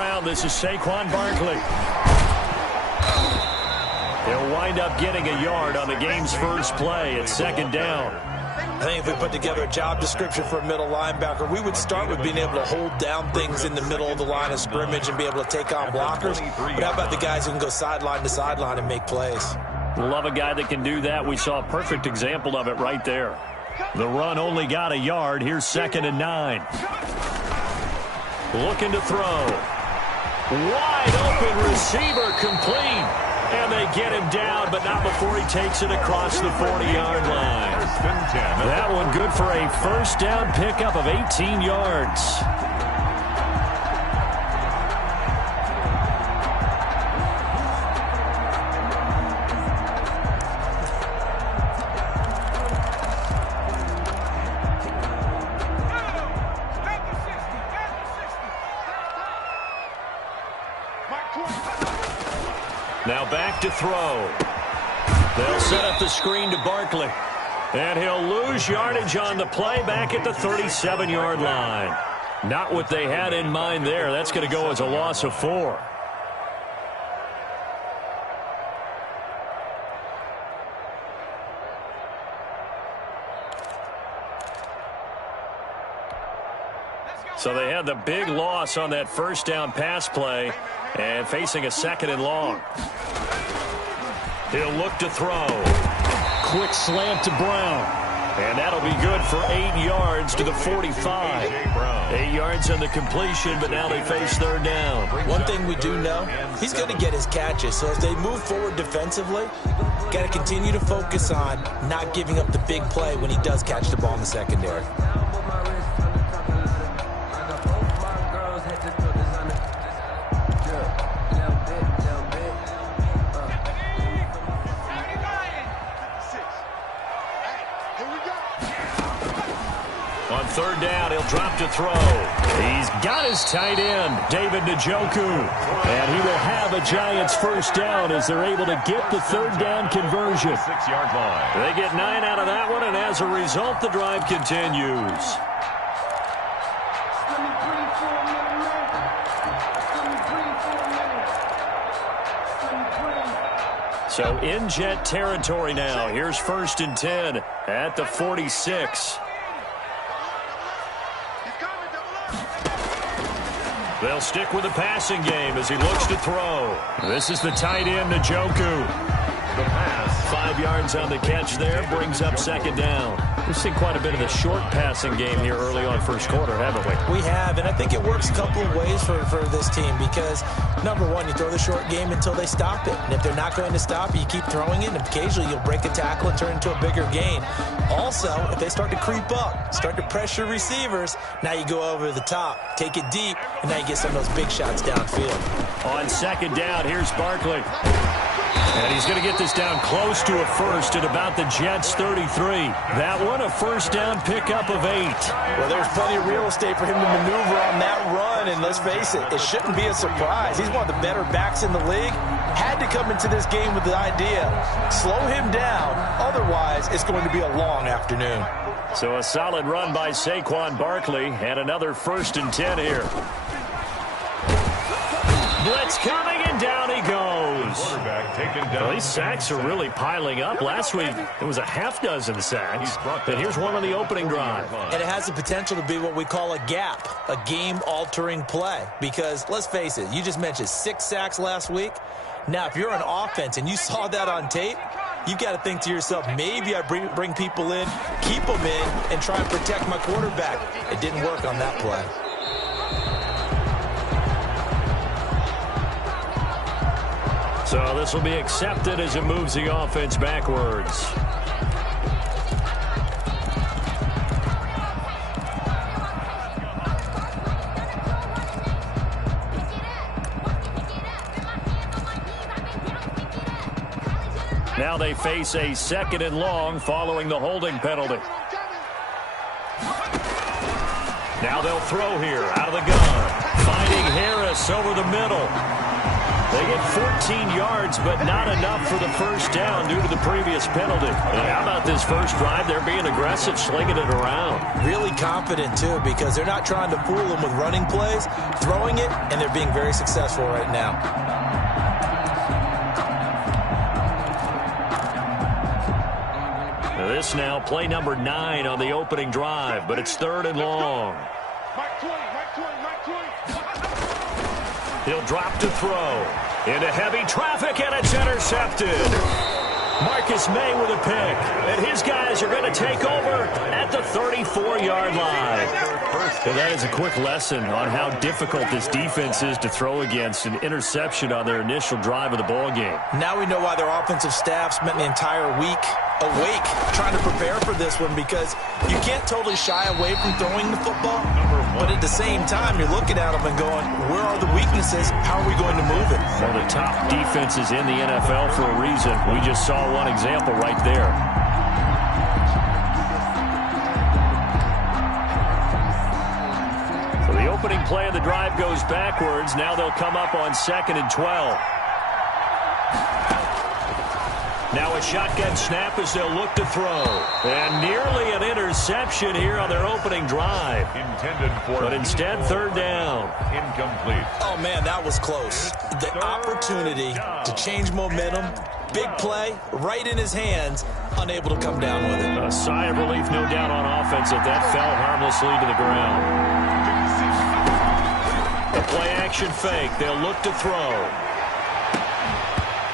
ground. This is Saquon Barkley. He'll wind up getting a yard on the game's first play. It's second down. I think if we put together a job description for a middle linebacker, we would start with being able to hold down things in the middle of the line of scrimmage and be able to take on blockers. But how about the guys who can go sideline to sideline and make plays? Love a guy that can do that. We saw a perfect example of it right there. The run only got a yard. Here's 2nd and 9. Looking to throw. Wide open receiver complete. And they get him down, but not before he takes it across the 40-yard line. That one good for a first down pickup of 18 yards. Now back to throw. They'll set up the screen to Barkley. And he'll lose yardage on the play back at the 37-yard line. Not what they had in mind there. That's going to go as a loss of 4. So they had the big loss on that first down pass play and facing a 2nd and long. He'll look to throw. Quick slant to Brown. And that'll be good for 8 yards to the 45. 8 yards on the completion, but now they face 3rd down. One thing we do know, he's going to get his catches. So as they move forward defensively, got to continue to focus on not giving up the big play when he does catch the ball in the secondary. On 3rd down, he'll drop to throw. He's got his tight end, David Njoku. And he will have a Giants first down as they're able to get the 3rd down conversion. 6-yard line. They get 9 out of that one, and as a result, the drive continues. So in Jet territory now. Here's 1st and 10 at the 46. They'll stick with the passing game as he looks to throw. This is the tight end, Njoku. The pass. 5 yards on the catch there, brings up 2nd down. We've seen quite a bit of the short passing game here early on first quarter, haven't we? We have, and I think it works a couple of ways for this team because, number one, you throw the short game until they stop it. And if they're not going to stop it, you keep throwing it, and occasionally you'll break a tackle and turn into a bigger gain. Also, if they start to creep up, start to pressure receivers, now you go over the top, take it deep, and now you get some of those big shots downfield. On 2nd down, here's Barkley. And he's going to get this down close to a first at about the Jets' 33. That one, a first down pickup of 8. Well, there's plenty of real estate for him to maneuver on that run, and let's face it, it shouldn't be a surprise. He's one of the better backs in the league. Had to come into this game with the idea, slow him down, otherwise it's going to be a long afternoon. So a solid run by Saquon Barkley, and another 1st and 10 here. Blitz coming, and down he goes. Quarterback taken down. Well, these sacks are really piling up. Last week, it was a half-dozen sacks. But here's one on the opening drive. And it has the potential to be what we call a gap, a game-altering play. Because, let's face it, you just mentioned 6 sacks last week. Now, if you're an offense and you saw that on tape, you've got to think to yourself, maybe I bring people in, keep them in, and try and protect my quarterback. It didn't work on that play. So this will be accepted as it moves the offense backwards. Now they face a 2nd and long following the holding penalty. Now they'll throw here out of the gun. Finding Harris over the middle. They get 14 yards, but not enough for the first down due to the previous penalty. And how about this first drive? They're being aggressive, slinging it around. Really confident, too, because they're not trying to fool them with running plays, throwing it, and they're being very successful right now. This now, play number 9 on the opening drive, but it's 3rd and long. He'll drop to throw. Into heavy traffic, and it's intercepted. Marcus May with a pick, and his guys are going to take over at the 34-yard line. Well, that is a quick lesson on how difficult this defense is to throw against an interception on their initial drive of the ball game. Now we know why their offensive staff spent the entire week awake trying to prepare for this one, because you can't totally shy away from throwing the football, but at the same time you're looking at them and going, where are the weaknesses? How are we going to move it? One of the top defenses in the NFL for a reason. We just saw one example right there. So the opening play of the drive goes backwards. Now they'll come up on 2nd and 12. Now a shotgun snap as they'll look to throw. And nearly an interception here on their opening drive. Intended for, but instead, 3rd down. Incomplete. Oh, man, that was close. The opportunity to change momentum, big play, right in his hands, unable to come down with it. A sigh of relief, no doubt, on offense that that fell harmlessly to the ground. The play-action fake. They'll look to throw.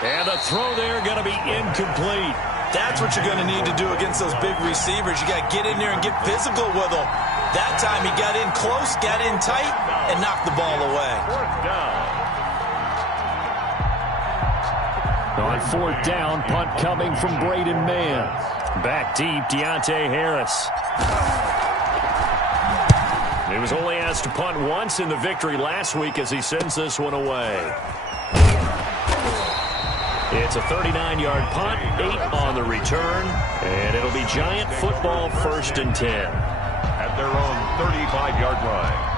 And the throw there going to be incomplete. That's what you're going to need to do against those big receivers. You got to get in there and get physical with them. That time he got in close, got in tight, and knocked the ball away. 4th down. On 4th down, punt coming from Braden Mann. Back deep, Deontay Harris. He was only asked to punt once in the victory last week as he sends this one away. It's a 39-yard punt, 8 on the return, and it'll be Giant football 1st and 10. At their own 35-yard line.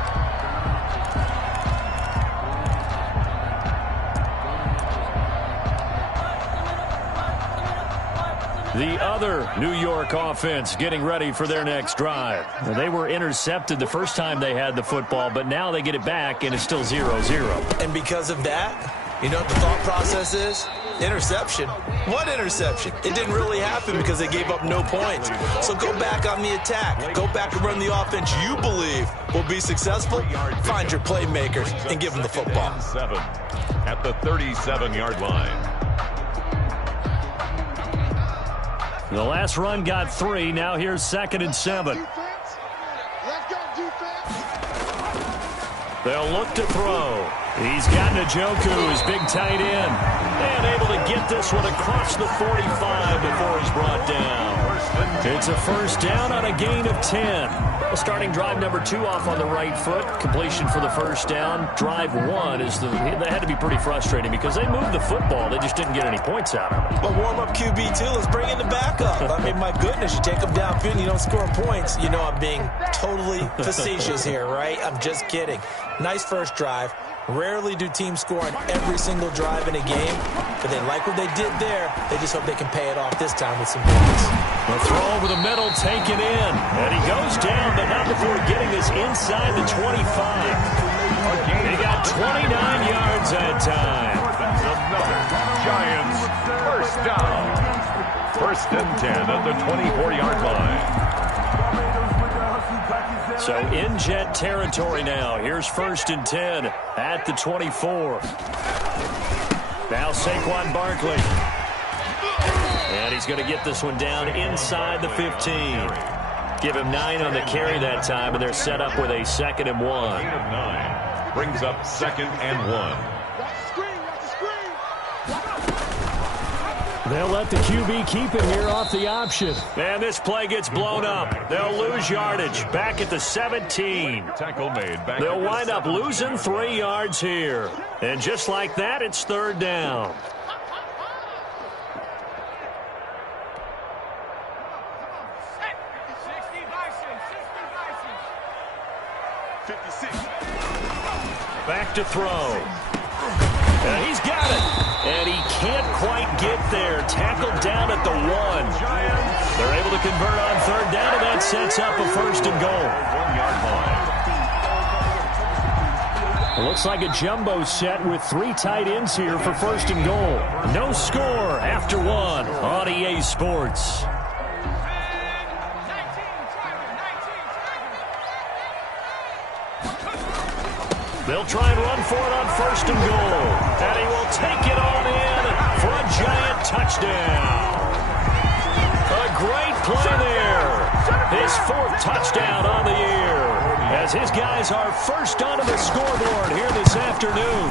The other New York offense getting ready for their next drive. They were intercepted the first time they had the football, but now they get it back, and it's still 0-0. And because of that, you know what the thought process is? Interception. What interception? It didn't really happen because they gave up no points. So go back on the attack. Go back and run the offense you believe will be successful. Find your playmakers and give them the football. 7 at the 37-yard line. The last run got 3. Now here's 2nd and 7. They'll look to throw. He's got Njoku, his big tight end, and able to get this one across the 45 before he's brought down. It's a 1st down on a gain of 10. Well, starting drive number 2 off on the right foot. Completion for the 1st down. Drive 1 is that had to be pretty frustrating because they moved the football. They just didn't get any points out of it. But warm-up QB2, let's bring in the backup. I mean, my goodness, you take them downfield and you don't score points. You know I'm being totally facetious here, right? I'm just kidding. Nice first drive. Rarely do teams score on every single drive in a game, but they like what they did there. They just hope they can pay it off this time with some points. The throw over the middle taken in, and he goes down, but not before getting this inside the 25. He got 29 yards that time. That's another Giants 1st down. 1st and 10 at the 24-yard line. So in Jet territory now. Here's 1st and 10 at the 24. Now Saquon Barkley. And he's going to get this one down inside the 15. Give him 9 on the carry that time, and they're set up with a 2nd and 1. 8 of 9 brings up 2nd and 1. They'll let the QB keep it here off the option. And this play gets blown up. They'll lose yardage back at the 17. Tackle made back. They'll wind up losing 3 yards here. And just like that, it's 3rd down. Back to throw. And he's got it. And he can't quite get there. Tackled down at the 1. They're able to convert on third down, and that sets up a first and goal. 1-yard line. It looks like a jumbo set with 3 tight ends here for first and goal. No score after 1 on EA Sports. They'll try and run for it on first and goal. And he will take it on in for a giant touchdown. A great play there. His 4th touchdown on the year, as his guys are first onto the scoreboard here this afternoon.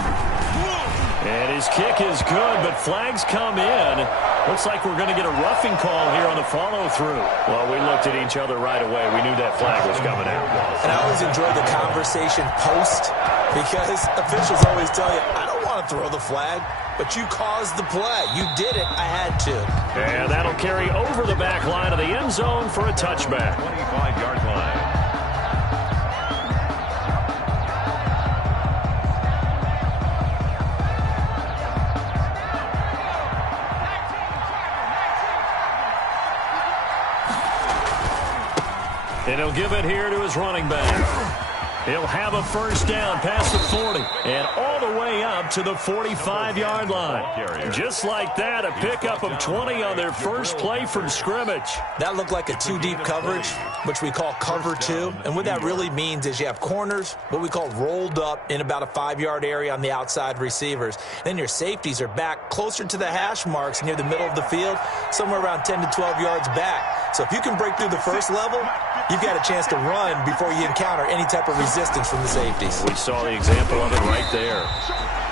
And his kick is good, but flags come in. Looks like we're going to get a roughing call here on the follow-through. Well, we looked at each other right away. We knew that flag was coming out. And I always enjoy the conversation post, because officials always tell you, I don't want to throw the flag, but you caused the play. You did it. I had to. And that'll carry over the back line of the end zone for a touchback. 25-yard line. And he'll give it here to his running back. He'll have a first down past the 40 and all the way up to the 45-yard line. Just like that, a pickup of 20 on their first play from scrimmage. That looked like a 2-deep coverage, which we call cover 2. And what that really means is you have corners, what we call rolled up in about a 5-yard area on the outside receivers. Then your safeties are back closer to the hash marks near the middle of the field, somewhere around 10 to 12 yards back. So if you can break through the first level, you've got a chance to run before you encounter any type of resistance from the safeties. We saw the example of it right there.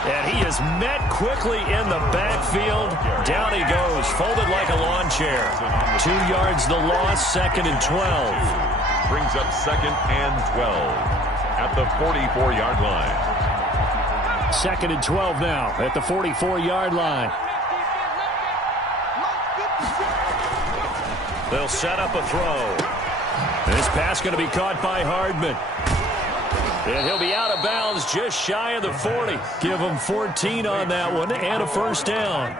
And he is met quickly in the backfield. Down he goes, folded like a lawn chair. 2 yards the loss, 2nd and 12. Brings up 2nd and 12 at the 44-yard line. 2nd and 12 now at the 44-yard line. They'll set up a throw. This pass going to be caught by Hardman. And he'll be out of bounds just shy of the 40. Give him 14 on that one and a first down.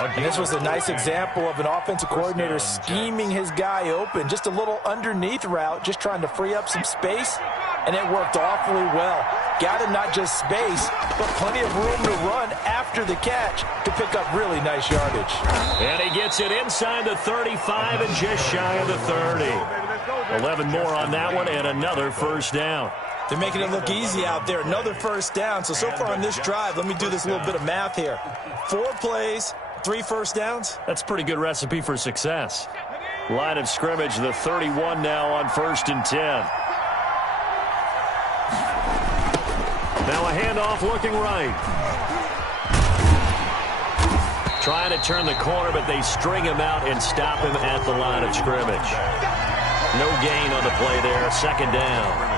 And this was a nice example of an offensive coordinator scheming his guy open. Just a little underneath route, just trying to free up some space. And it worked awfully well. Got him not just space, but plenty of room to run after the catch to pick up really nice yardage. And he gets it inside the 35 and just shy of the 30. 11 more on that one and another first down. They're making it look easy out there. Another first down. So far on this drive, let me do this little bit of math here. 4 plays, 3 first downs. That's a pretty good recipe for success. Line of scrimmage, the 31 now on 1st and 10. Now a handoff looking right. Trying to turn the corner, but they string him out and stop him at the line of scrimmage. No gain on the play there, 2nd down.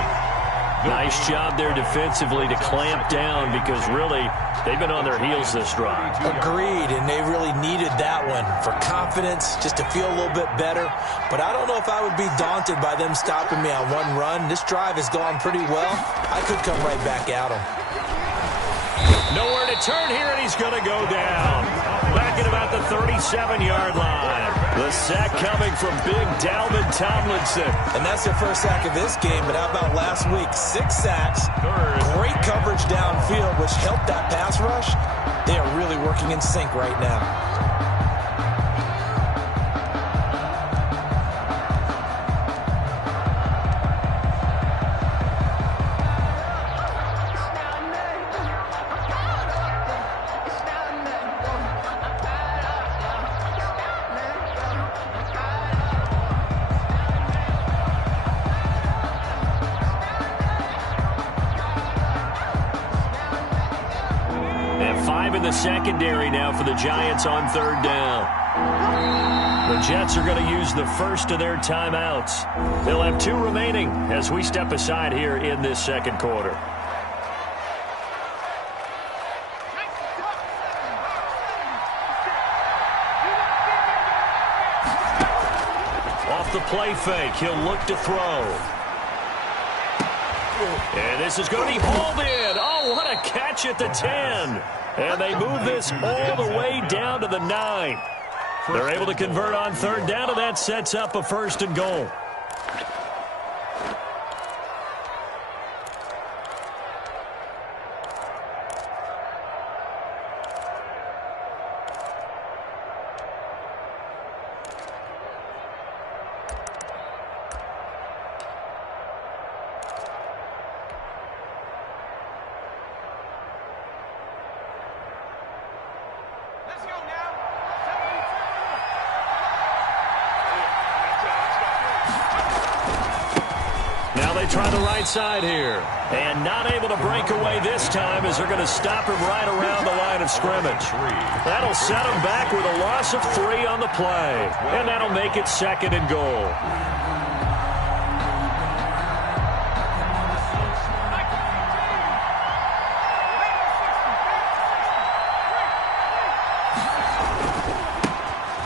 Nice job there defensively to clamp down, because really they've been on their heels this drive. Agreed, and they really needed that one for confidence, just to feel a little bit better. But I don't know if I would be daunted by them stopping me on one run. This drive has gone pretty well. I could come right back at them. Nowhere to turn here, and he's going to go down. Back at about the 37-yard line. The sack coming from big Dalvin Tomlinson. And that's their first sack of this game, but how about last week? 6 sacks, great coverage downfield, which helped that pass rush. They are really working in sync right now. The secondary now for the Giants on 3rd down. The Jets are going to use the first of their timeouts. They'll have 2 remaining as we step aside here in this 2nd quarter. Off the play fake, he'll look to throw. And this is going to be hauled in. Oh, Oh, what a catch at the 10. And they move this all the way down to the 9. They're able to convert on third down, and that sets up a 1st and goal. Try the right side here. And not able to break away this time as they're going to stop him right around the line of scrimmage. That'll set him back with a loss of 3 on the play. And that'll make it 2nd and goal.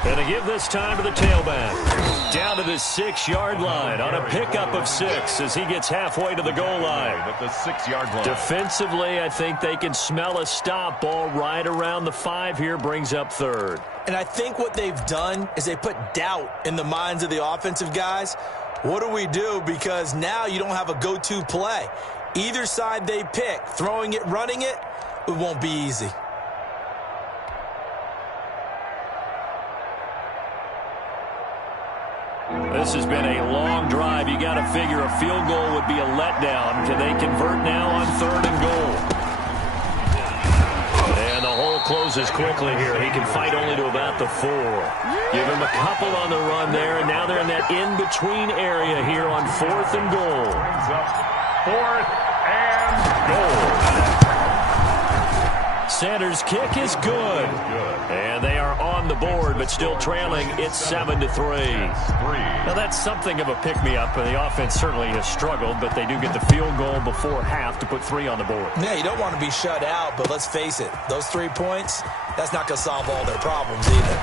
And to give this time to the tailback. Down to the 6-yard line on a pickup of 6 as he gets halfway to the goal line. At the 6-yard line. Defensively, I think they can smell a stop ball right around the 5 here, brings up 3rd. And I think what they've done is they put doubt in the minds of the offensive guys. What do we do? Because now you don't have a go-to play. Either side they pick, throwing it, running it, it won't be easy. This has been a long drive. You got to figure a field goal would be a letdown. Can they convert now on 3rd and goal? And the hole closes quickly here. He can fight only to about the 4. Give him a couple on the run there, and now they're in that in-between area here on 4th and goal. 4th and goal. Sanders' kick is good. And they are on the board, but still trailing. It's 7-3. Now, that's something of a pick-me-up. The offense certainly has struggled, but they do get the field goal before half to put 3 on the board. Yeah, you don't want to be shut out, but let's face it. Those 3 points, that's not going to solve all their problems either.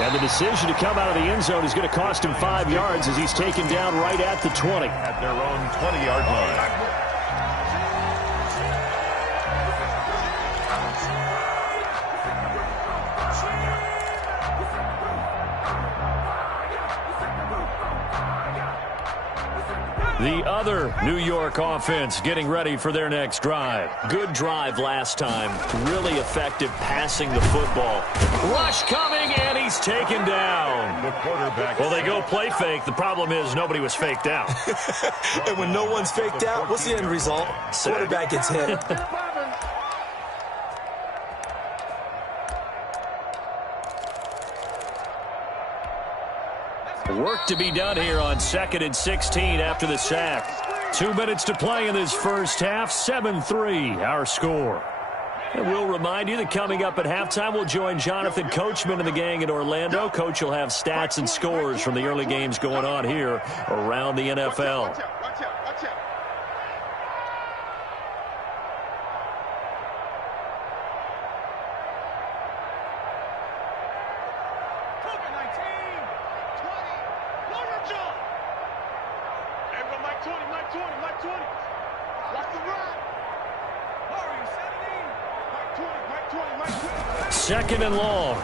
And the decision to come out of the end zone is going to cost him 5 yards as he's taken down right at the 20. At their own 20-yard line. The other New York offense getting ready for their next drive. Good drive last time. Really effective passing the football. Rush coming, and he's taken down. The quarterback. Well, they go play fake. The problem is nobody was faked out. And when no one's faked out, what's the end result? Quarterback gets hit. Work to be done here on 2nd and 16 after the sack. 2 minutes to play in this first half. 7-3, our score. And we'll remind you that coming up at halftime, we'll join Jonathan Coachman and the gang in Orlando. Coach will have stats and scores from the early games going on here around the NFL. Watch out. Second and long.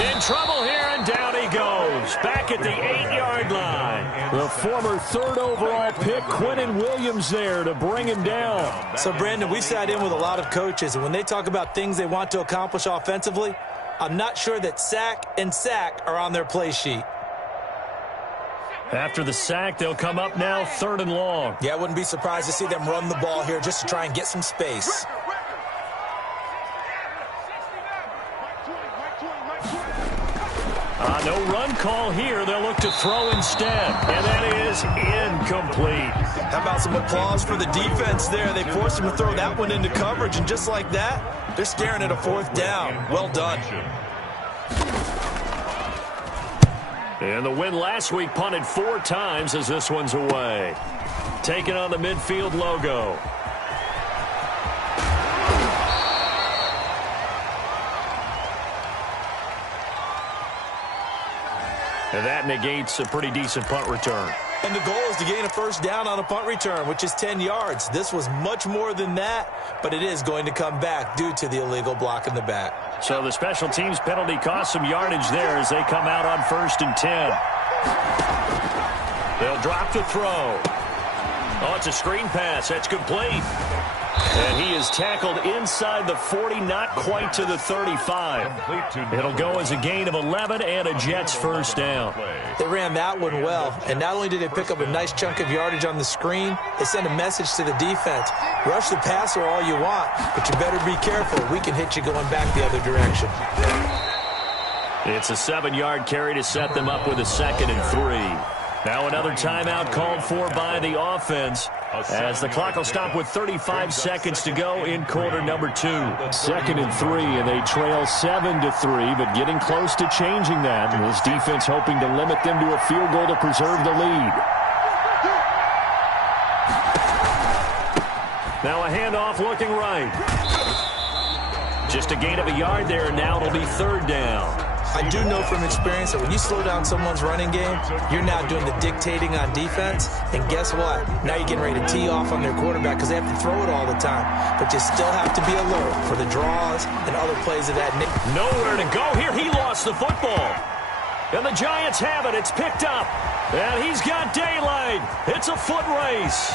In trouble here, and down he goes. Back at the 8-yard line. The former 3rd overall pick, Quinnen Williams, there to bring him down. So, Brandon, we sat in with a lot of coaches, and when they talk about things they want to accomplish offensively, I'm not sure that sack and sack are on their play sheet. After the sack, they'll come up now 3rd and long. Yeah, I wouldn't be surprised to see them run the ball here just to try and get some space. No run call here. They'll look to throw instead. And that is incomplete. How about some applause for the defense there? They forced him to throw that one into coverage, and just like that, they're staring at a 4th down. Well done. And the win last week punted 4 times as this one's away. Taking on the midfield logo. And that negates a pretty decent punt return. And the goal is to gain a first down on a punt return, which is 10 yards. This was much more than that, but it is going to come back due to the illegal block in the back. So the special teams penalty cost some yardage there as they come out on 1st and 10. They'll drop to throw. Oh, it's a screen pass. That's complete. And he is tackled inside the 40, not quite to the 35. It'll go as a gain of 11 and a Jets first down. They ran that one well, and not only did they pick up a nice chunk of yardage on the screen, they sent a message to the defense. Rush the passer all you want, but you better be careful. We can hit you going back the other direction. It's a 7-yard carry to set them up with a 2nd and 3. Now another timeout called for by the offense as the clock will stop with 35 seconds to go in quarter number 2. 2nd and 3, and they trail 7-3, but getting close to changing that. And this defense hoping to limit them to a field goal to preserve the lead. Now a handoff looking right. Just a gain of a yard there, and now it'll be 3rd down. I do know from experience that when you slow down someone's running game, you're now doing the dictating on defense. And guess what? Now you're getting ready to tee off on their quarterback because they have to throw it all the time. But you still have to be alert for the draws and other plays of that. Nowhere to go here. He lost the football. And the Giants have it. It's picked up. And he's got daylight. It's a foot race.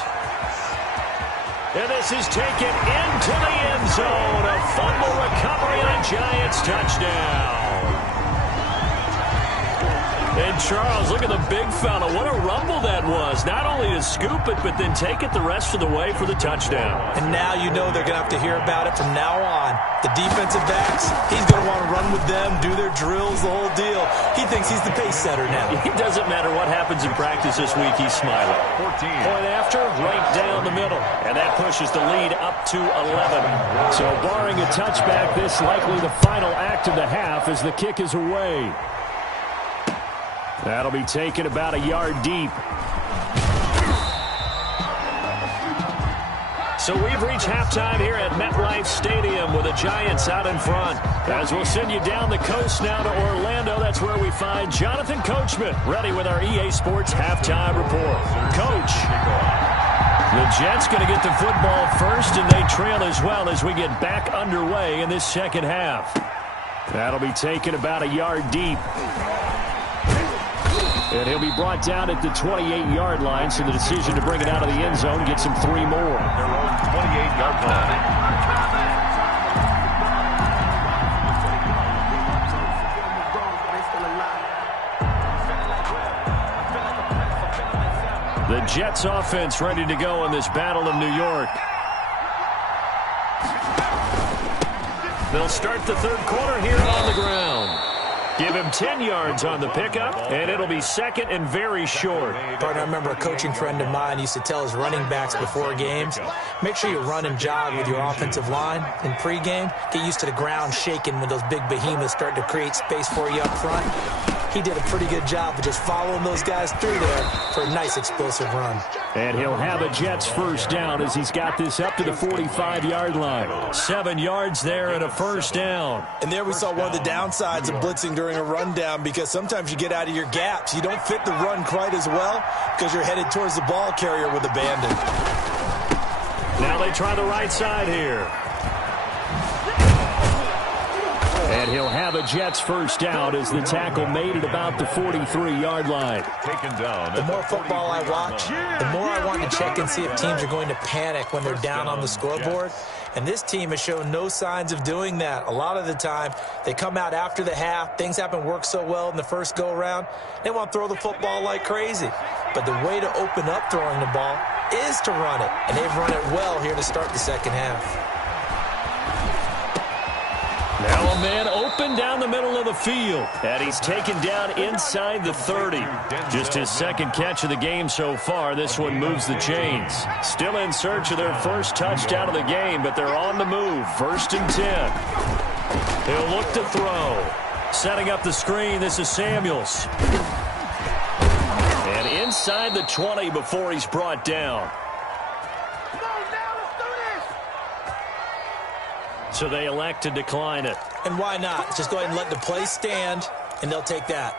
And this is taken into the end zone. A fumble recovery on Giants touchdown. And Charles, look at the big fella. What a rumble that was. Not only to scoop it, but then take it the rest of the way for the touchdown. And now you know they're going to have to hear about it from now on. The defensive backs, he's going to want to run with them, do their drills, the whole deal. He thinks he's the pace setter now. It doesn't matter what happens in practice this week, he's smiling. 14. Point after, right down the middle. And that pushes the lead up to 11. So barring a touchback, this likely the final act of the half as the kick is away. That'll be taken about a yard deep. So we've reached halftime here at MetLife Stadium with the Giants out in front. As we'll send you down the coast now to Orlando, that's where we find Jonathan Coachman ready with our EA Sports halftime report. Coach, the Jets going to get the football first, and they trail as well as we get back underway in this second half. That'll be taken about a yard deep. And he'll be brought down at the 28-yard line, so the decision to bring it out of the end zone gets him 3 more. Their own 28-yard line. The Jets offense ready to go in this battle in New York. They'll start the 3rd quarter here on the ground. Give him 10 yards on the pickup, and it'll be 2nd and very short. Partner, I remember a coaching friend of mine used to tell his running backs before games, make sure you run and jog with your offensive line in pregame. Get used to the ground shaking when those big behemoths start to create space for you up front. He did a pretty good job of just following those guys through there for a nice explosive run. And he'll have a Jets first down as he's got this up to the 45-yard line. 7 yards there and a first down. And there we saw one of the downsides of blitzing during a rundown, because sometimes you get out of your gaps. You don't fit the run quite as well because you're headed towards the ball carrier with abandon. Now they try the right side here. And he'll have a Jets first down as the tackle made at about the 43-yard line. Taken down. The more football I watch, the more I want to check and see if teams are going to panic when they're down on the scoreboard. And this team has shown no signs of doing that. A lot of the time, they come out after the half. Things haven't worked so well in the first go-around. They want to throw the football like crazy. But the way to open up throwing the ball is to run it. And they've run it well here to start the second half. Now a man open down the middle of the field. And he's taken down inside the 30. Just his 2nd catch of the game so far. This one moves the chains. Still in search of their first touchdown of the game, but they're on the move. 1st and 10. He'll look to throw. Setting up the screen, this is Samuels. And inside the 20 before he's brought down. So they elect to decline it. And why not? Just go ahead and let the play stand, and they'll take that.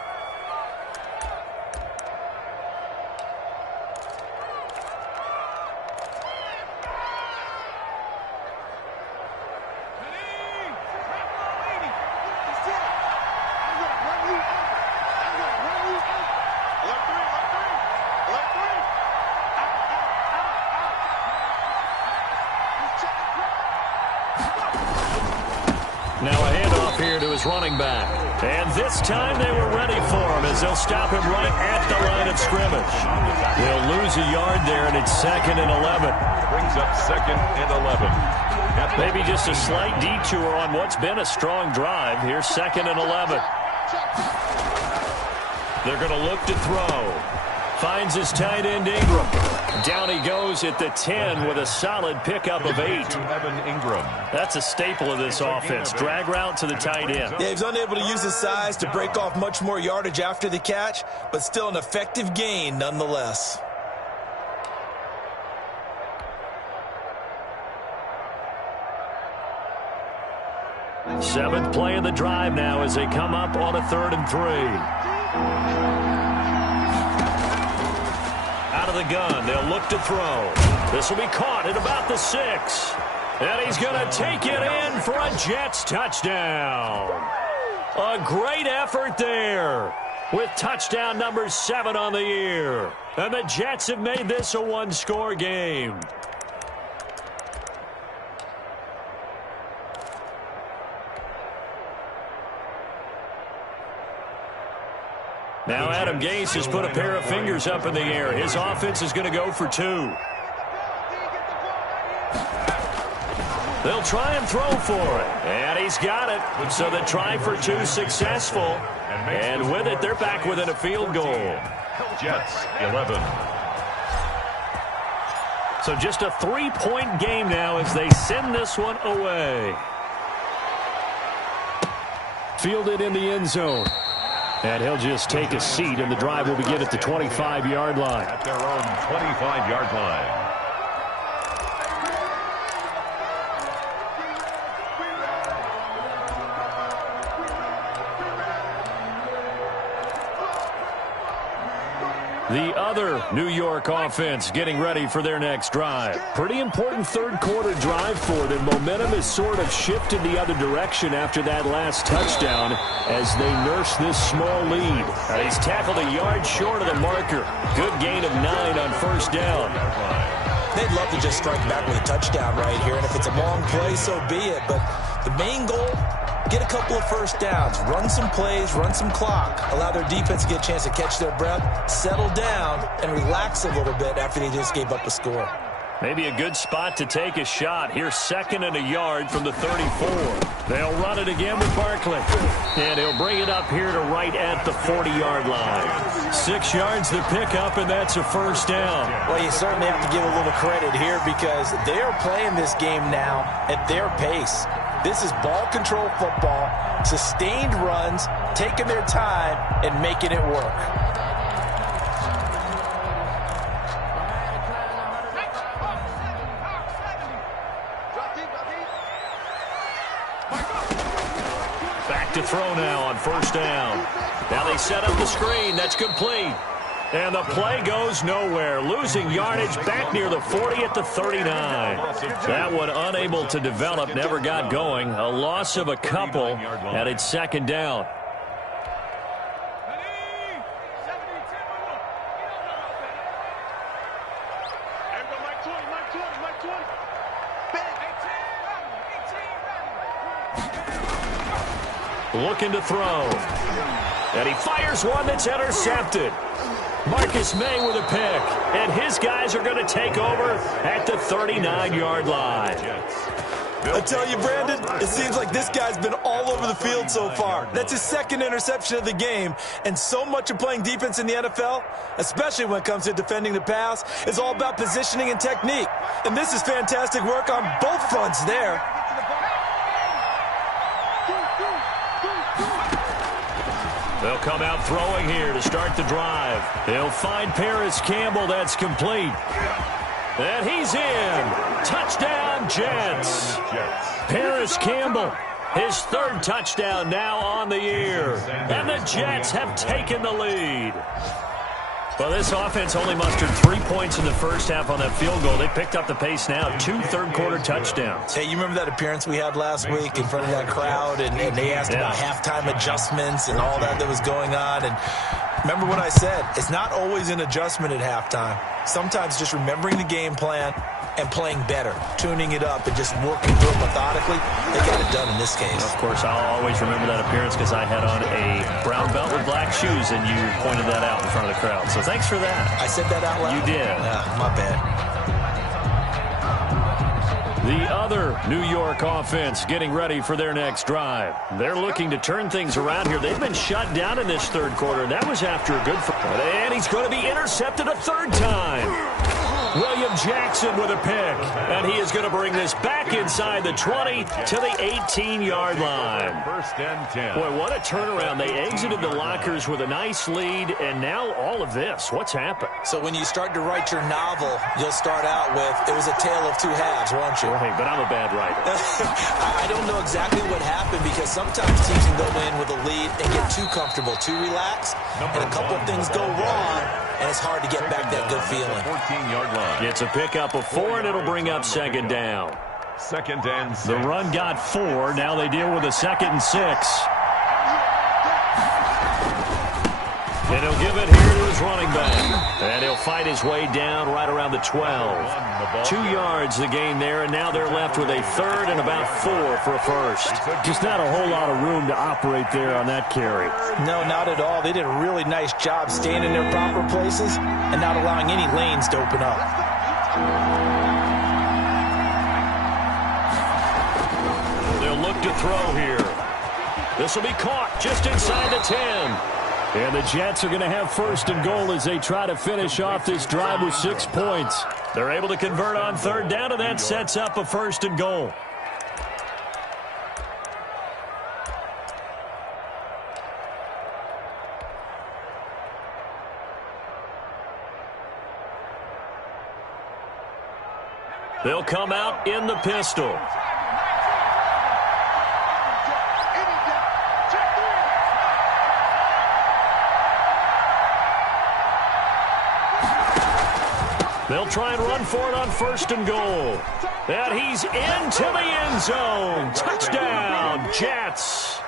running back. And this time they were ready for him as they'll stop him right at the line of scrimmage. They'll lose a yard there, and it's 2nd and 11. Brings up 2nd and 11. Maybe just a slight detour on what's been a strong drive. Here's 2nd and 11. They're going to look to throw. Finds his tight end, Ingram. Down he goes at the 10 with a solid pickup of 8. Evan Ingram. That's a staple of this offense. Drag route to the tight end. Yeah, he's unable to use his size to break off much more yardage after the catch, but still an effective gain nonetheless. Seventh play of the drive now as they come up on a 3rd and 3. Out of the gun, they'll look to throw. This will be caught at about the 6. And he's going to take it in for a Jets touchdown. A great effort there with touchdown number 7 on the year. And the Jets have made this a one-score game. Now Adam Gase has put a pair of fingers up in the air. His offense is going to go for 2. They'll try and throw for it. And he's got it. So the try for 2 successful. And with it, they're back within a field goal. Jets, 11. So just a 3-point game now as they send this one away. Fielded in the end zone. And he'll just take a seat, and the drive will begin at the 25-yard line. At their own 25-yard line. The other New York offense getting ready for their next drive. Pretty important third-quarter drive for them. Momentum has sort of shifted the other direction after that last touchdown as they nurse this small lead. And he's tackled a yard short of the marker. Good gain of 9 on 1st down. They'd love to just strike back with a touchdown right here, and if it's a long play, so be it. But the main goal, get a couple of first downs, run some plays, run some clock, allow their defense to get a chance to catch their breath, settle down, and relax a little bit after they just gave up a score. Maybe a good spot to take a shot. Here's 2nd and a yard from the 34. They'll run it again with Barkley. And he'll bring it up here to right at the 40-yard line. 6 yards to pick up, and that's a 1st down. Well, you certainly have to give a little credit here because they are playing this game now at their pace. This is ball control football, sustained runs, taking their time, and making it work. Back to throw now on 1st down. Now they set up the screen. That's complete. And the play goes nowhere. Losing yardage back near the 40 at the 39. That one unable to develop, never got going. A loss of a couple, and it's 2nd down. Looking to throw. And he fires one that's intercepted. Marcus May with a pick. And his guys are going to take over at the 39-yard line. I tell you, Brandon, it seems like this guy's been all over the field so far. That's his 2nd interception of the game. And so much of playing defense in the NFL, especially when it comes to defending the pass, is all about positioning and technique. And this is fantastic work on both fronts there. They'll come out throwing here to start the drive. They'll find Paris Campbell. That's complete. And he's in. Touchdown, Jets. Paris Campbell, his 3rd touchdown now on the year. And the Jets have taken the lead. Well, this offense only mustered 3 points in the first half on that field goal. They picked up the pace now. 2 third-quarter touchdowns. Hey, you remember that appearance we had last week in front of that crowd, and they asked about halftime adjustments and all that was going on, and Remember what I said. It's not always an adjustment at halftime. Sometimes just remembering the game plan and playing better, tuning it up, and just working through it methodically. They got it done in this case. Of course, I'll always remember that appearance because I had on a brown belt with black shoes, and you pointed that out in front of the crowd. So thanks for that. I said that out loud? You did. My bad. The other New York offense getting ready for their next drive. They're looking to turn things around here. They've been shut down in this third quarter, and that was after a good... And he's going to be intercepted a third time. William Jackson with a pick, and he is going to bring this back inside the 20 to the 18-yard line. First and 10. Boy, what a turnaround. They exited the lockers with a nice lead, and now all of this. What's happened? So when you start to write your novel, you'll start out with, it was a tale of two halves, won't you? Right, but I'm a bad writer. I don't know exactly what happened because sometimes teams can go in with a lead and get too comfortable, too relaxed, and a couple of things go wrong, and it's hard to get back that good feeling. 14-yard line. It's a pickup of 4, and it'll bring up second down. Second and 6. The run got 4. Now they deal with a 2nd and 6. And he'll give it here to his running back. And he'll fight his way down right around the 12. 2 yards the gain there, and now they're left with a 3rd and about 4 for a first. Just not a whole lot of room to operate there on that carry. No, not at all. They did a really nice job staying in their proper places and not allowing any lanes to open up. They'll look to throw here. This will be caught just inside the 10. And the Jets are going to have 1st and goal as they try to finish off this drive with 6 points. They're able to convert on 3rd down, and that sets up a 1st and goal. They'll come out in the pistol. They'll try and run for it on 1st and goal. And he's into the end zone. Touchdown, Jets.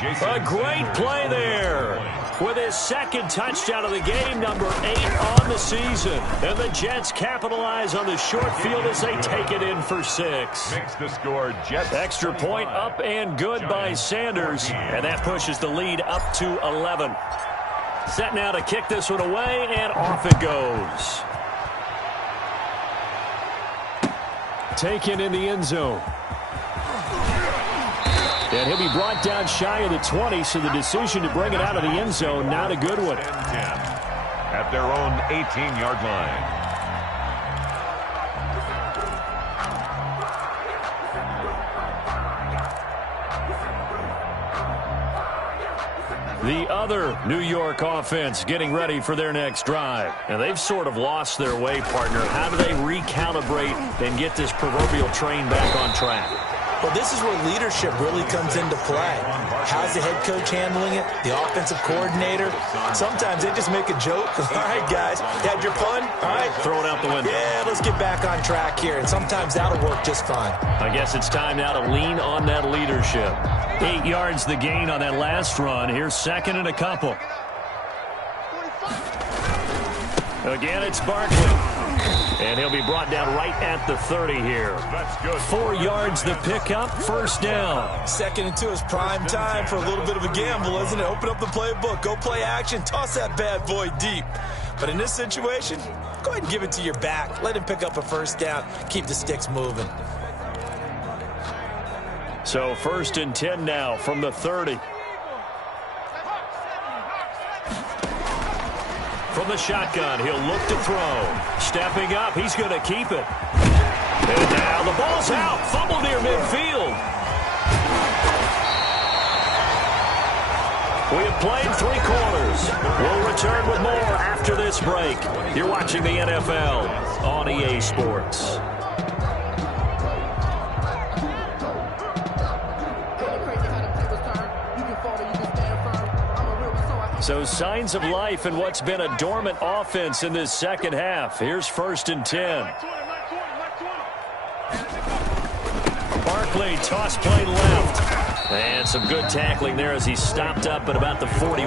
A great play there. With his 2nd touchdown of the game, number 8 on the season. And the Jets capitalize on the short field as they take it in for 6. Makes the score Jets. Extra point up and good by Sanders. And that pushes the lead up to 11. Set now to kick this one away, and off it goes. Taken in the end zone. And he'll be brought down shy of the 20, so the decision to bring it out of the end zone, not a good one. 10 at their own 18-yard line. The other New York offense getting ready for their next drive. And they've sort of lost their way, partner. How do they recalibrate and get this proverbial train back on track? Well, this is where leadership really comes into play. How's the head coach handling it? The offensive coordinator? Sometimes they just make a joke. All right, guys, you had your fun? All right. Throw it out the window. Yeah, let's get back on track here. And sometimes that'll work just fine. I guess it's time now to lean on that leadership. 8 yards the gain on that last run. Here's 2nd and a couple. Again, it's Barkley. And he'll be brought down right at the 30 here. That's good. 4 yards the pickup, 1st down. 2nd and 2 is prime time for a little bit of a gamble, isn't it? Open up the playbook, go play action, toss that bad boy deep. But in this situation, go ahead and give it to your back. Let him pick up a 1st down, keep the sticks moving. So 1st and 10 now from the 30. From the shotgun, he'll look to throw. Stepping up, he's going to keep it. And now the ball's out. Fumble near midfield. We have played 3 quarters. We'll return with more after this break. You're watching the NFL on EA Sports. So signs of life in what's been a dormant offense in this second half. Here's 1st and 10. Barkley, toss play left. And some good tackling there as he stopped up at about the 41.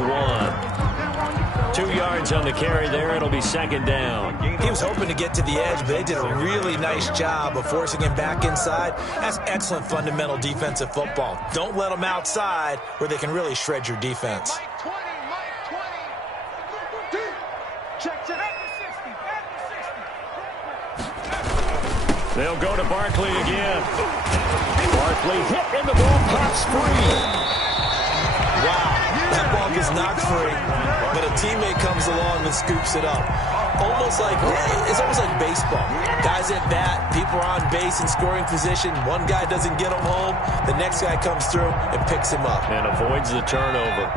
2 yards on the carry there. It'll be second down. He was hoping to get to the edge, but they did a really nice job of forcing him back inside. That's excellent fundamental defensive football. Don't let them outside where they can really shred your defense. They'll go to Barkley again. Barkley hit and the ball pops free. Wow, that ball gets knocked free, but a teammate comes along and scoops it up. It's almost like baseball. Guys at bat, people are on base in scoring position. One guy doesn't get him home. The next guy comes through and picks him up. And avoids the turnover.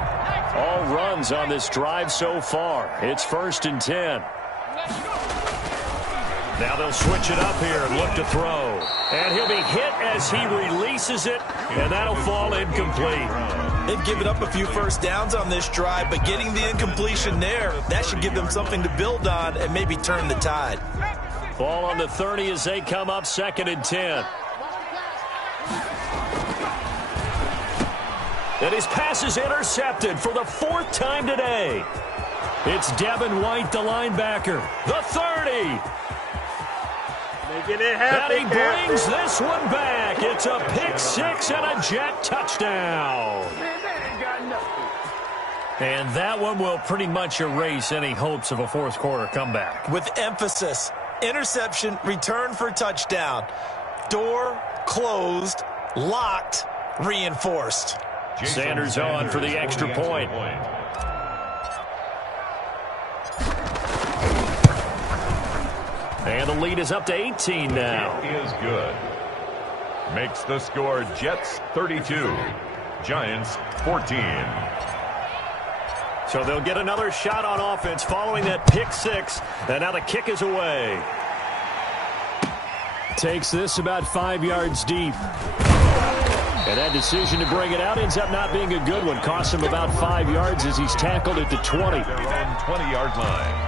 All runs on this drive so far. It's 1st and 10. Now they'll switch it up here and look to throw. And he'll be hit as he releases it, and that'll fall incomplete. They've given up a few first downs on this drive, but getting the incompletion there, that should give them something to build on and maybe turn the tide. Ball on the 30 as they come up 2nd and 10. And his pass is intercepted for the 4th time today. It's Devin White, the linebacker. The 30. And he brings this one back. It's a pick 6 and a Jet touchdown. And that one will pretty much erase any hopes of a 4th quarter comeback. With emphasis, interception, return for touchdown. Door closed, locked, reinforced. Sanders on for the extra point. And the lead is up to 18 now. It is good. Makes the score Jets 32, Giants 14. So they'll get another shot on offense following that pick 6. And now the kick is away. Takes this about 5 yards deep. And that decision to bring it out ends up not being a good one. Costs him about 5 yards as he's tackled at the 20. Their own 20-yard line.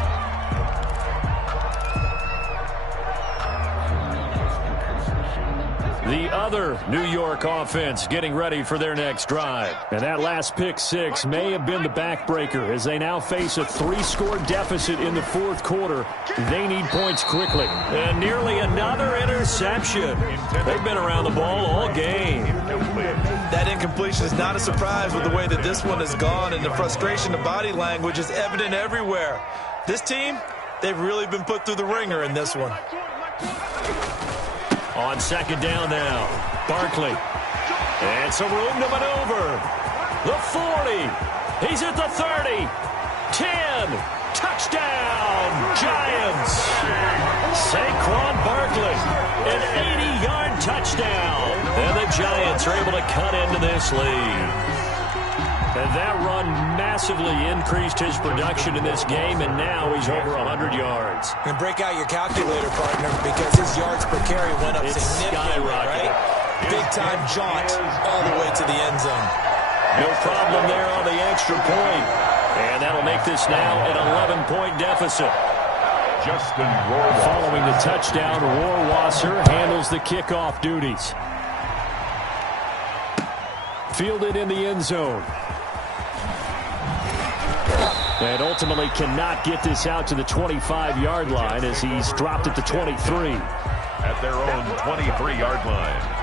The other New York offense getting ready for their next drive. And that last pick 6 may have been the backbreaker as they now face a 3-score deficit in the 4th quarter. They need points quickly. And nearly another interception. They've been around the ball all game. That incompletion is not a surprise with the way that this one has gone, and the frustration of body language is evident everywhere. This team, they've really been put through the ringer in this one. On 2nd down now, Barkley. And some room to maneuver. The 40. He's at the 30. 10. Touchdown, Giants. Saquon Barkley, an 80-yard touchdown. And the Giants are able to cut into this lead. And that run massively increased his production in this game, and now he's over 100 yards. And break out your calculator, partner, because his yards per carry went up significantly, right? Big-time jaunt all the way to the end zone. No problem there on the extra point. And that'll make this now an 11-point deficit. Justin Rohrwasser. Following the touchdown, Rohrwasser handles the kickoff duties. Fielded in the end zone. And ultimately cannot get this out to the 25-yard line as he's dropped at the 23. At their own 23-yard line.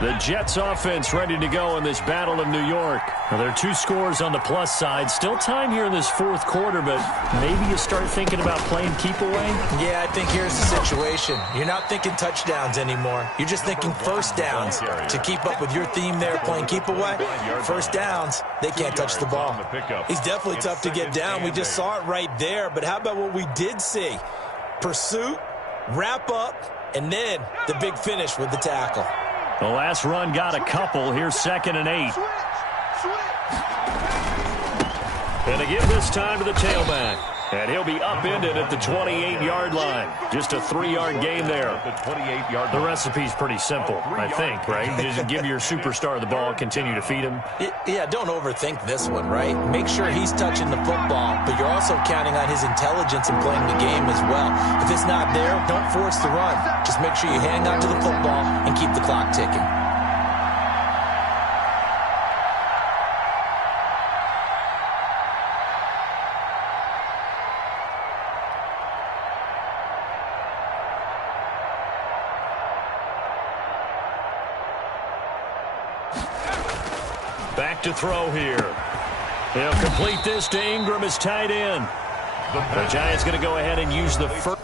The Jets offense ready to go in this battle of New York. Now, there are 2 scores on the plus side. Still time here in this 4th quarter, but maybe you start thinking about playing keep away? Yeah, I think here's the situation. You're not thinking touchdowns anymore. You're just thinking first downs. To keep up with your theme there, playing keep away, first downs, they can't touch the ball. He's definitely tough to get down. We just saw it right there, but how about what we did see? Pursuit, wrap up, and then the big finish with the tackle. The last run got a couple. Here's 2nd and 8. And they give this time to the tailback. And he'll be upended at the 28-yard line. Just a 3-yard gain there. The recipe's pretty simple, I think, right? You just give your superstar the ball, continue to feed him. Yeah, don't overthink this one, right? Make sure he's touching the football, but you're also counting on his intelligence in playing the game as well. If it's not there, don't force the run. Just make sure you hang on to the football and keep the clock ticking. Back to throw here. He'll complete this to Ingram as tight end. The Giants going to go ahead and use the first.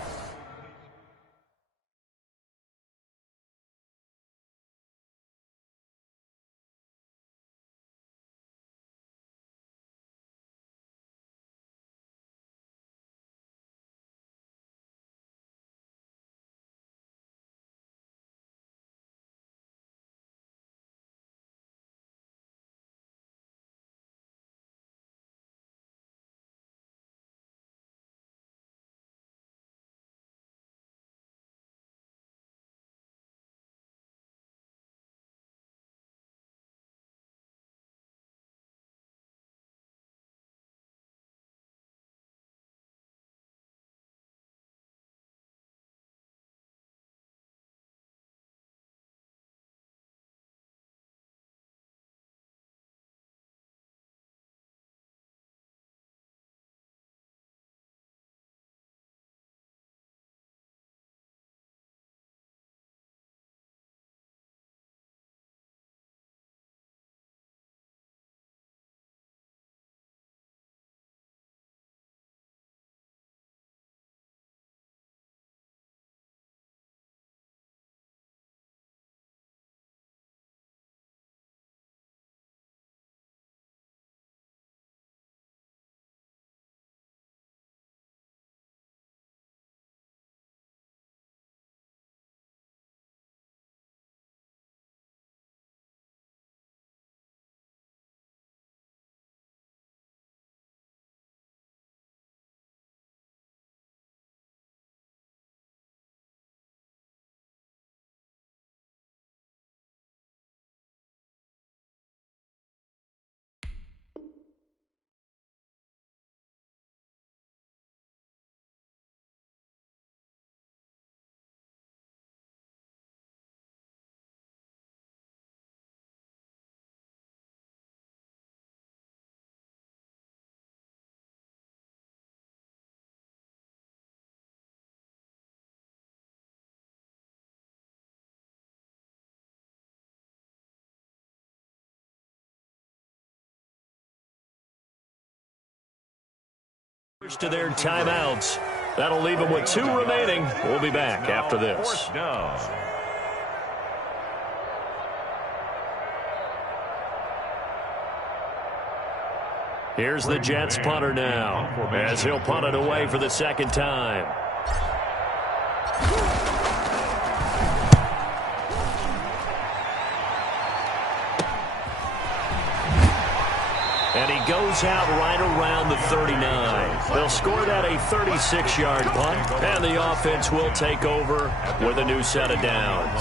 To their timeouts. That'll leave them with 2 remaining. We'll be back after this. Here's the Jets punter now, as he'll punt it away for the second time. And he goes out right around the 39. They'll score that a 36-yard punt, and the offense will take over with a new set of downs.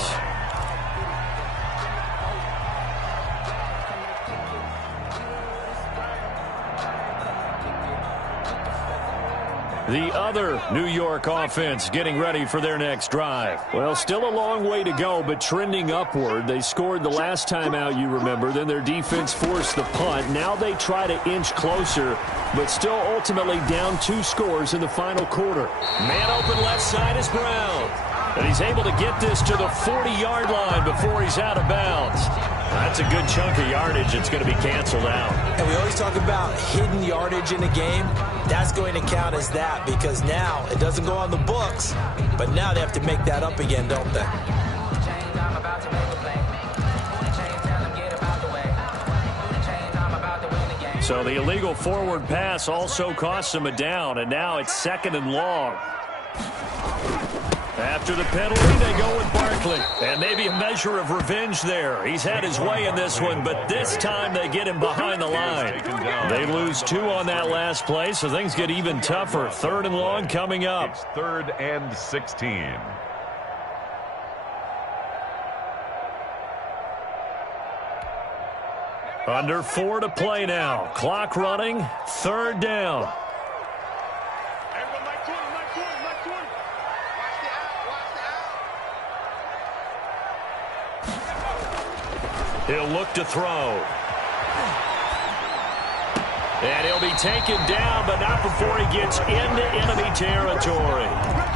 The other New York offense getting ready for their next drive. Well, still a long way to go, but trending upward. They scored the last time out, you remember. Then their defense forced the punt. Now they try to inch closer, but still ultimately down 2 scores in the final quarter. Man open left side is Brown. And he's able to get this to the 40-yard line before he's out of bounds. That's a good chunk of yardage. It's going to be canceled out. And we always talk about hidden yardage in a game. That's going to count as that because now it doesn't go on the books, but now they have to make that up again, don't they? So the illegal forward pass also costs him a down, and now it's 2nd and long. After the penalty, they go with Barkley. And maybe a measure of revenge there. He's had his way in this one, but this time they get him behind the line. They lose 2 on that last play, so things get even tougher. 3rd and long coming up. It's 3rd and 16. Under 4 to play now. Clock running. 3rd down. He'll look to throw. And he'll be taken down, but not before he gets into enemy territory.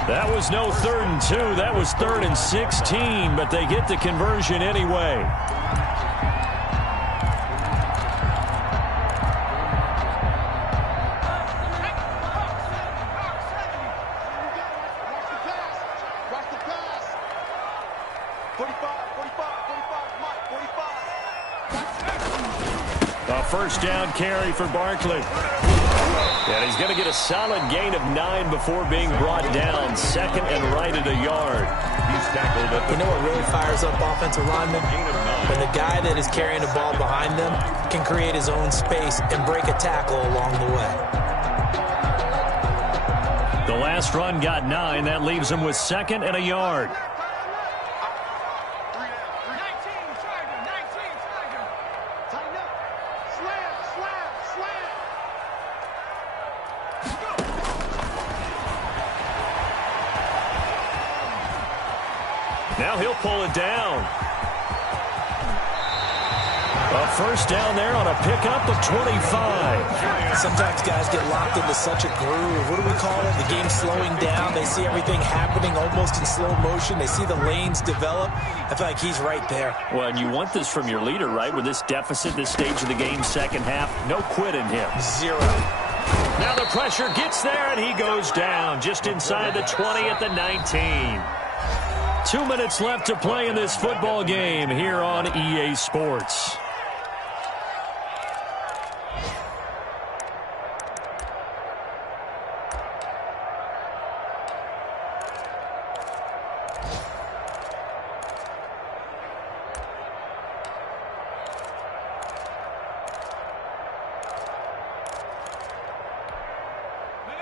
That was no 3rd and 2. That was 3rd and 16, but they get the conversion anyway. A first down carry for Barkley. And he's going to get a solid gain of 9 before being brought down. Second and right at a yard. He's tackled at the You know what really fires up offensive linemen? When the guy that is carrying the ball behind them can create his own space and break a tackle along the way. The last run got 9. That leaves him with second and a yard. Now he'll pull it down. A first down there on a pickup of 25. Sometimes guys get locked into such a groove. What do we call it? The game's slowing down. They see everything happening almost in slow motion. They see the lanes develop. I feel like he's right there. Well, and you want this from your leader, right? With this deficit, this stage of the game, second half, no quit in him. 0. Now the pressure gets there, and he goes down just inside the 20 at the 19. 2 minutes left to play in this football game here on EA Sports.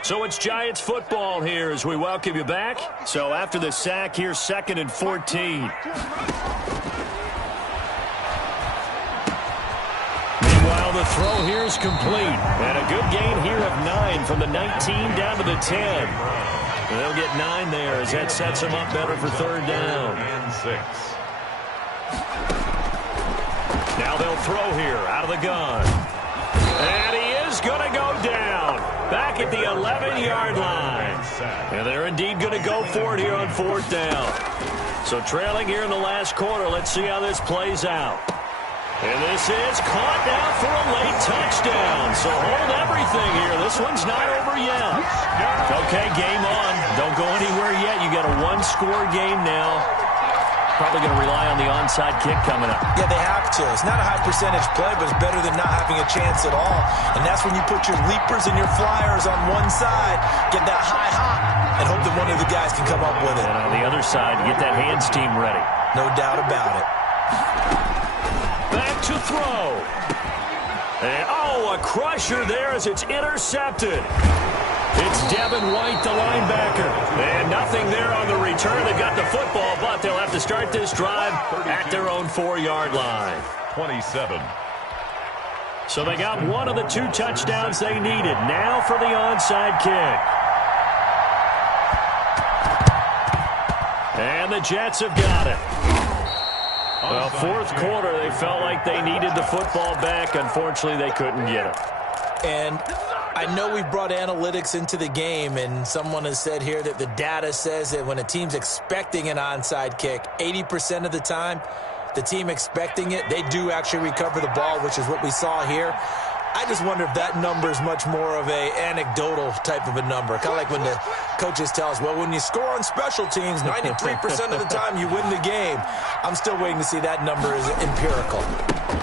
So it's Giants football here as we welcome you back. So after the sack, here's second and 14. Meanwhile, the throw here is complete. And a good gain here of 9 from the 19 down to the 10. And they'll get 9 there as that sets them up better for third down. and 6. Now they'll throw here out of the gun. And he is going to go down. Back at the 11-yard line. And they're indeed going to go for it here on fourth down. So trailing here in the last quarter. Let's see how this plays out. And this is caught now for a late touchdown. So hold everything here. This one's not over yet. Okay, game on. Don't go anywhere yet. You got a one-score game now. Probably going to rely on the onside kick coming up. Yeah, they have to. It's not a high percentage play, but it's better than not having a chance at all. And that's when you put your leapers and your flyers on one side, get that high hop, and hope that one of the guys can come up with it. And on the other side, get that hands team ready. No doubt about it. Back to throw. And, a crusher there as it's intercepted. It's Devin White, the linebacker. And nothing there on the return. They got the football, but they'll have to start this drive at their own 4-yard line. 27. So they got one of the 2 touchdowns they needed. Now for the onside kick. And the Jets have got it. Well, fourth quarter, they felt like they needed the football back. Unfortunately, they couldn't get it. And I know we've brought analytics into the game, and someone has said here that the data says that when a team's expecting an onside kick, 80% of the time, the team expecting it, they do actually recover the ball, which is what we saw here. I just wonder if that number is much more of a anecdotal type of a number. Kind of like when the coaches tell us, well, when you score on special teams, 93% of the time you win the game. I'm still waiting to see that number is empirical.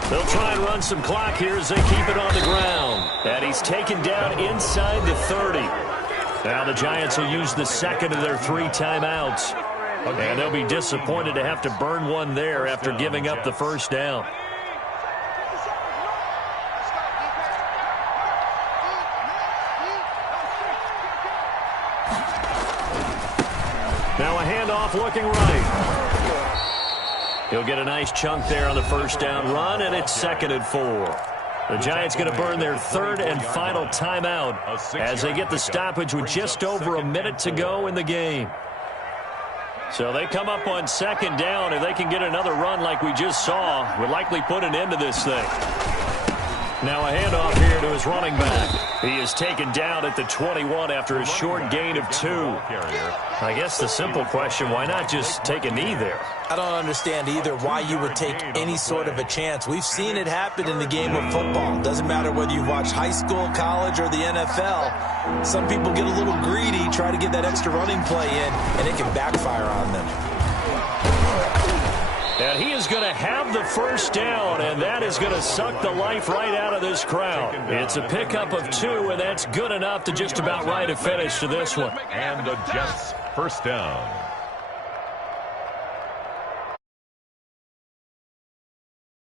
They'll try and run some clock here as they keep it on the ground. And he's taken down inside the 30. Now the Giants will use the second of their 3 timeouts. And they'll be disappointed to have to burn one there after giving up the first down. Now a handoff looking right. He'll get a nice chunk there on the first down run, and it's second and 4. The Giants going to burn their 3rd and final timeout as they get the stoppage with just over a minute to go in the game. So they come up on second down. If they can get another run like we just saw, would likely put an end to this thing. Now a handoff here to his running back. He is taken down at the 21 after a short gain of 2. I guess the simple question, why not just take a knee there? I don't understand either why you would take any sort of a chance. We've seen it happen in the game of football. Doesn't matter whether you watch high school, college, or the NFL. Some people get a little greedy, try to get that extra running play in, and it can backfire on them. And he is going to have the first down, and that is going to suck the life right out of this crowd. It's a pickup of 2, and that's good enough to just about write a finish to this one. And the Jets first down.